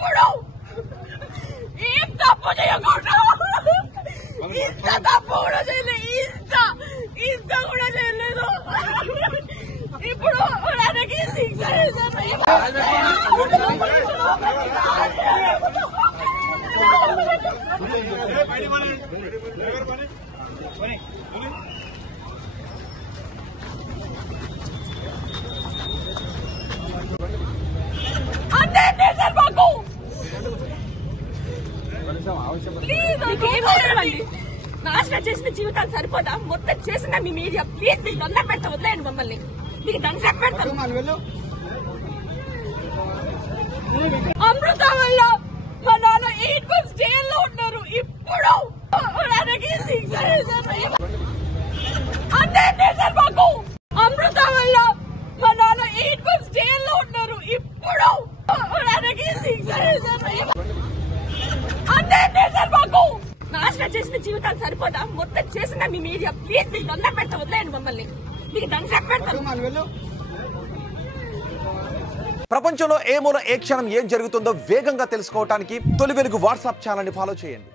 ఇప్పుడు ఏం తప్పు చేయకుండా ఇంత తప్పు కూడా చేయలేదు, ఇంత కూడా చేయలేదు. ఇప్పుడు ఆయనకి శిక్ష నాశనం చేసిన జీవితాలు సరిపోదా? మొత్తం చేసిన మీ మీడియా ప్లీజ్ మీకు దండం పెడతా, వదిలేయండి మమ్మల్ని, మీకు దండం పెడతాను. అమృత వల్ల మా నాన్న 8 months జైల్లో ఉన్నారు. ఇప్పుడు ఆయనకి శిక్ష మాకు. అమృత వల్ల మా నాన్న 8 months జైల్లో ఉన్నారు. ఇప్పుడు ఆయనకి శిక్ష మాకు. నాశనం చేసిన జీవితాలు సరిపోదా? మొత్తం చేసిన మీ మీడియా ప్లీజ్ మీకు దండం పెడతా, వదిలేయండి మమ్మల్ని, మీకు దండం పెడతాను. ప్రపంచంలో ఏ మూల ఏ క్షణం ఏం జరుగుతుందో వేగంగా తెలుసుకోవడానికి తొలి వెలుగు వాట్సాప్ ఛానల్ ని ఫాలో చేయండి.